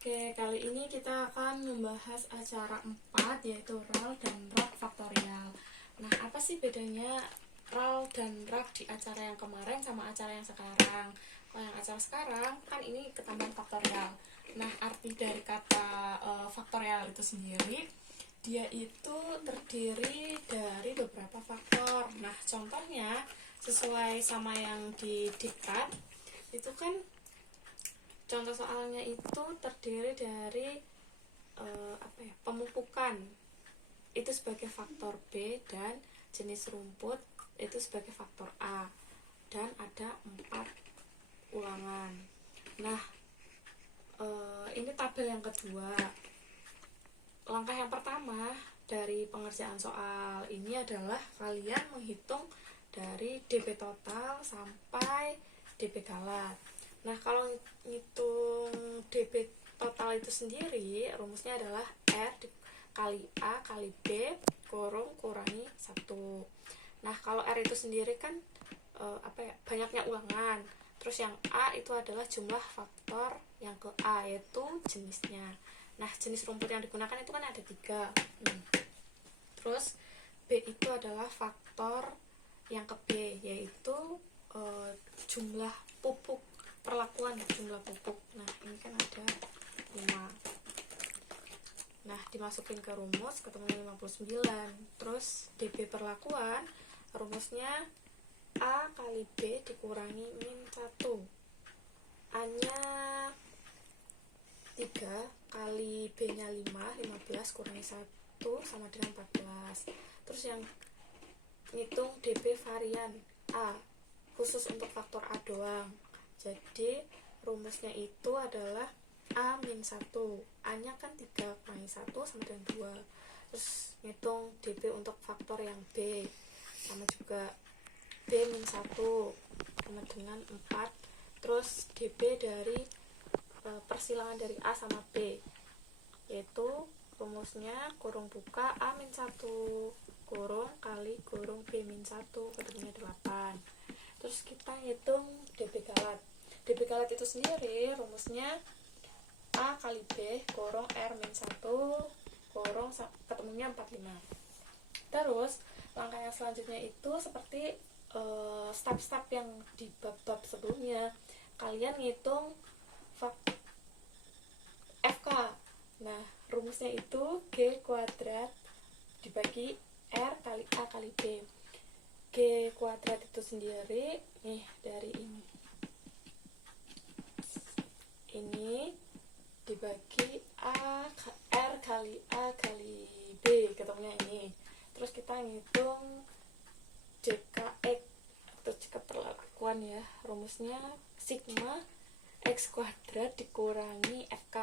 Oke, kali ini kita akan membahas acara 4, yaitu RAL dan RAG faktorial. Nah, apa sih bedanya RAL dan RAG di acara yang kemarin sama acara yang sekarang? Kalau yang acara sekarang kan ini ketambahan faktorial. Nah, arti dari kata faktorial itu sendiri, dia itu terdiri dari beberapa faktor. Nah, contohnya sesuai sama yang di diktat, itu kan contoh soalnya itu terdiri dari pemupukan itu sebagai faktor B, dan jenis rumput itu sebagai faktor A, dan ada 4 ulangan. Nah, ini tabel yang kedua. Langkah yang pertama dari pengerjaan soal ini adalah kalian menghitung dari DP total sampai DP galat. Nah, kalau ngitung DP total itu sendiri, rumusnya adalah R kali A kali B kurangi 1. Nah, kalau R itu sendiri kan banyaknya ulangan. Terus yang A itu adalah jumlah faktor yang ke A, yaitu jenisnya. Nah, jenis rumput yang digunakan itu kan ada 3. Terus B itu adalah faktor yang ke B, yaitu jumlah pupuk, perlakuan jumlah pupuk. Nah, ini kan ada 5. Nah, dimasukin ke rumus ketemu 59. Terus DB perlakuan, rumusnya A kali B dikurangi min 1. A nya 3 kali B nya 15 kurangi 1 sama dengan 14. Terus yang ngitung DB varian A khusus untuk faktor A doang. Jadi rumusnya itu adalah A min 1. A nya kan 3 kurangi 1 sama dengan 2. Terus ngitung DB untuk faktor yang B, sama juga B min 1 sama dengan 4. Terus DB dari persilangan dari A sama B, yaitu rumusnya kurung buka A min 1 kurung kali kurung B min 1 ketemunya 8. Terus kita hitung DB galat. DB galat itu sendiri rumusnya A kali B kurung R min 1 kurung ketemunya 45. Terus langkah yang selanjutnya itu seperti step-step yang di bab-bab sebelumnya. Kalian ngitung FK. Nah, rumusnya itu G kuadrat dibagi R kali A kali B. G kuadrat itu sendiri nih dari ini dibagi R kali A kali B, ketemunya ini. Terus kita ngitung JKX atau jika perlakuan ya, rumusnya sigma X kuadrat dikurangi FK.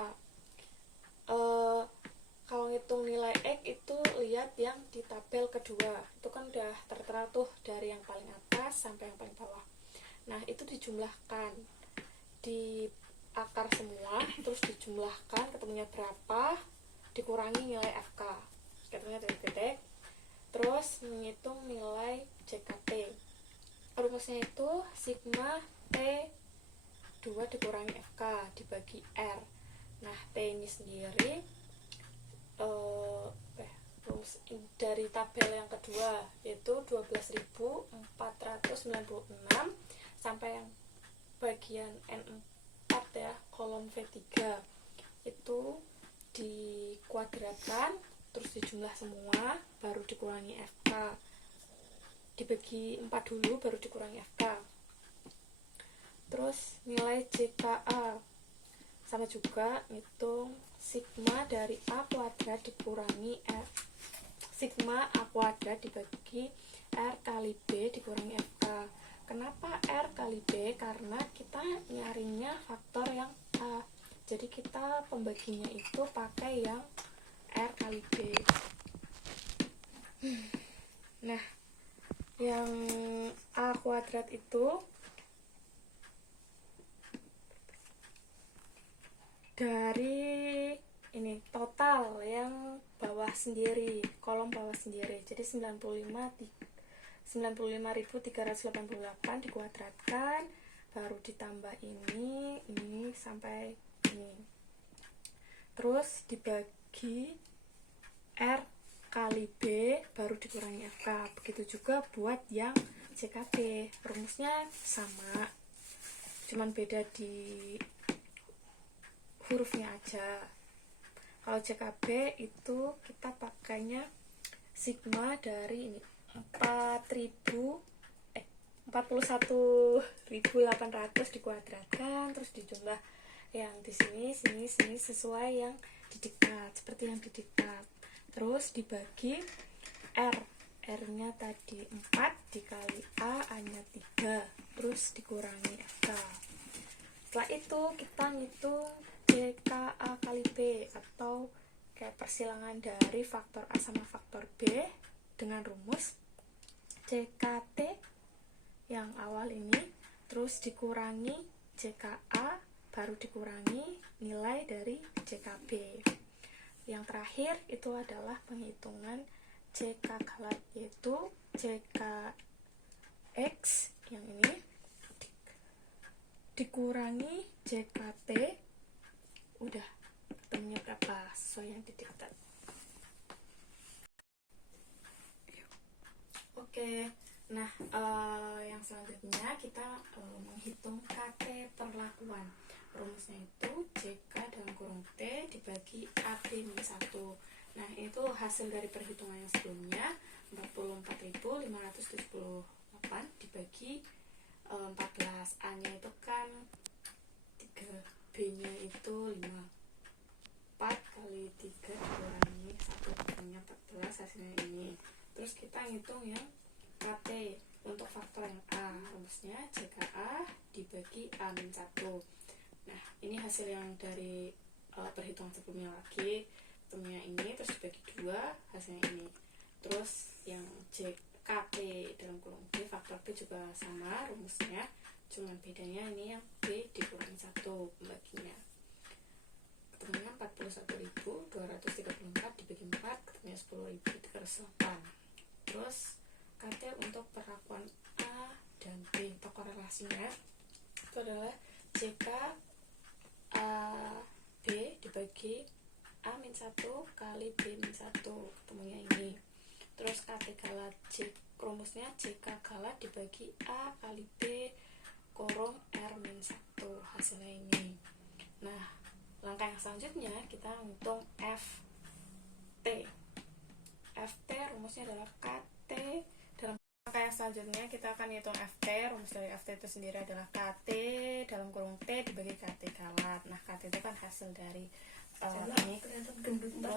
Kalau ngitung nilai X itu lihat yang di tabel kedua, itu kan udah tertera tuh dari yang paling atas sampai yang paling bawah. Nah, itu dijumlahkan di akar semua, terus dijumlahkan ketemunya berapa, dikurangi nilai FK, ketemunya titik-titik. Terus menghitung nilai JKT. Rumusnya itu sigma T2 dikurangi FK dibagi R. Nah, T ini sendiri terus dari tabel yang kedua, yaitu 12.496 sampai yang bagian N4 ya, kolom V3 itu dikuadratkan, terus dijumlah semua, baru dikurangi FK, dibagi 4 dulu baru dikurangi FK. Terus nilai JKA sama juga ngitung sigma dari A kuadrat dikurangi R, sigma A kuadrat dibagi R kali B dikurangi FK. Kenapa R kali B? Karena kita nyarinya faktor yang A, jadi kita pembaginya itu pakai yang R kali B. Nah, yang A kuadrat itu dari ini total yang bawah sendiri, kolom bawah sendiri. Jadi 95.388 dikuadratkan, baru ditambah ini sampai ini. terus dibagi R kali B baru dikurangi FK. Begitu juga buat yang JKB, rumusnya sama, cuman beda di hurufnya aja. Kalau JKB itu kita pakainya sigma dari ini 41.800 dikuadratkan terus dijumlah yang di sini sesuai yang didiktat, seperti yang didiktat. Terus dibagi R-nya tadi 4 dikali A-nya 3, terus dikurangi FK. Setelah itu kita ngitung JKA kali B, atau kayak persilangan dari faktor A sama faktor B dengan rumus JKT yang awal ini, terus dikurangi JKA, baru dikurangi nilai dari JKB. Yang terakhir itu adalah penghitungan JK galat, yaitu JKX yang ini dikurangi JKT, udah ketemunya berapa sesuai yang didiktat. Oke, nah yang selanjutnya kita menghitung KT perlakuan. Rumusnya itu JK dalam kurung T dibagi AB-1. Nah, itu hasil dari perhitungan yang sebelumnya, 44.578 dibagi 14. A-nya itu kan 3, B-nya itu 5. 4 kali 3 dikurangi 1 hasilnya 14, hasilnya ini. Terus kita hitung yang KT untuk faktor yang A, rumusnya JKA dibagi A-1. Nah, ini hasil yang dari perhitungan sebelumnya lagi, ketemunya ini, terus dibagi 2, hasilnya ini. Terus yang KT dalam kurung B, faktor B juga sama rumusnya, cuman bedanya ini yang B dikurangi 1 pembaginya. Ketemunya 41.234 dibagi 4, ketemunya 10.308. Terus KT untuk perlakuan A dan B, atau korelasinya itu adalah JK B dibagi A-1 kali B-1, ketemunya ini. Terus KT galat rumusnya JK galat dibagi A kali B kurung R-1, hasilnya ini. Nah, langkah yang selanjutnya kita ngitung FT. FT rumusnya adalah KT. Dalam langkah yang selanjutnya kita akan hitung FT. Rumus dari FT itu sendiri adalah KT dalam kurung T dibagi KT galat. Nah, KT itu kan hasil dari ini, terus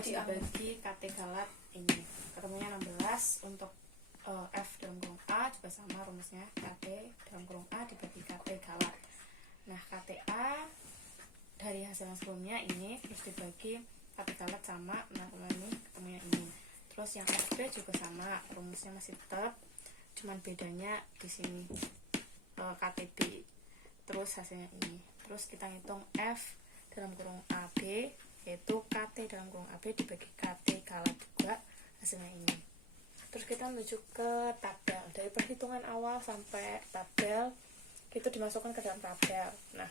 dibagi KT galat ini, ketemunya 16. Untuk F dalam kurung A juga sama rumusnya, KT dalam kurung A dibagi KT galat. Nah, KTA dari hasil yang sebelumnya ini, terus dibagi KT galat sama, nah ini ketemunya ini. Terus yang FB juga sama, rumusnya masih tetap, cuman bedanya di sini KTB. Terus hasilnya ini. Terus kita hitung F dalam kurung AB, yaitu KT dalam kurung AB dibagi KT galat juga, hasilnya ini. Terus kita menuju ke tabel. Dari perhitungan awal sampai tabel itu dimasukkan ke dalam tabel. Nah,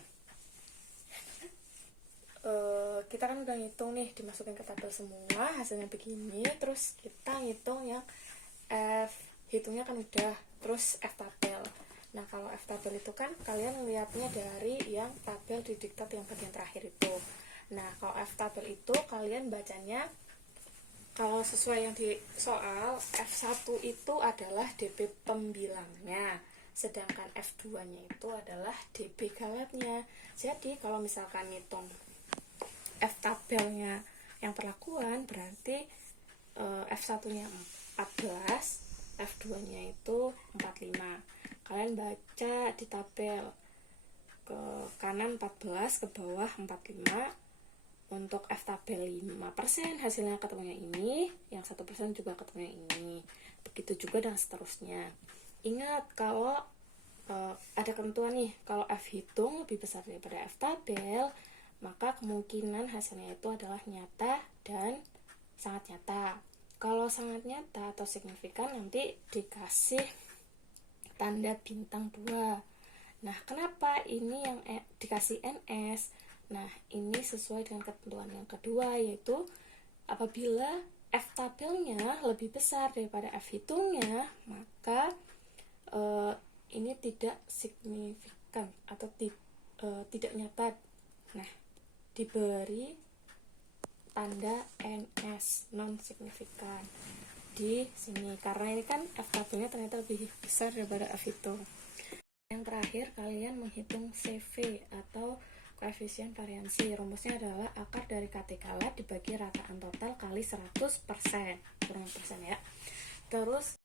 kita kan udah ngitung nih, dimasukin ke tabel semua, hasilnya begini. Terus kita ngitung yang F, hitungnya kan udah. Terus F tabel. Nah, kalau F tabel itu kan kalian lihatnya dari yang tabel didiktat yang bagian terakhir itu. Nah, kalau F tabel itu kalian bacanya, kalau sesuai yang di soal, F1 itu adalah DB pembilangnya, sedangkan F2-nya itu adalah DB galatnya. Jadi, kalau misalkan ngitung F tabelnya yang perlakuan, berarti F1-nya 14, F2-nya itu 45. Kalian baca di tabel, ke kanan 14, ke bawah 45. Untuk F tabel 5%, hasilnya ketemunya ini, yang 1% juga ketemunya ini. Begitu juga dan seterusnya. Ingat, kalau ada ketentuan nih, kalau F hitung lebih besar daripada F tabel, maka kemungkinan hasilnya itu adalah nyata dan sangat nyata. Kalau sangat nyata atau signifikan, nanti dikasih tanda bintang 2. Nah, kenapa ini yang dikasih NS? Nah, ini sesuai dengan ketentuan yang kedua, yaitu apabila F tabelnya lebih besar daripada F hitungnya, maka ini tidak signifikan atau tidak nyata. Nah, diberi tanda NS, non signifikan di sini, karena ini kan F tabelnya ternyata lebih besar daripada F hitung. Yang terakhir, kalian menghitung CV atau koefisien variansi. Rumusnya adalah akar dari KT lab dibagi rataan total kali 100%, kurang persen ya. Terus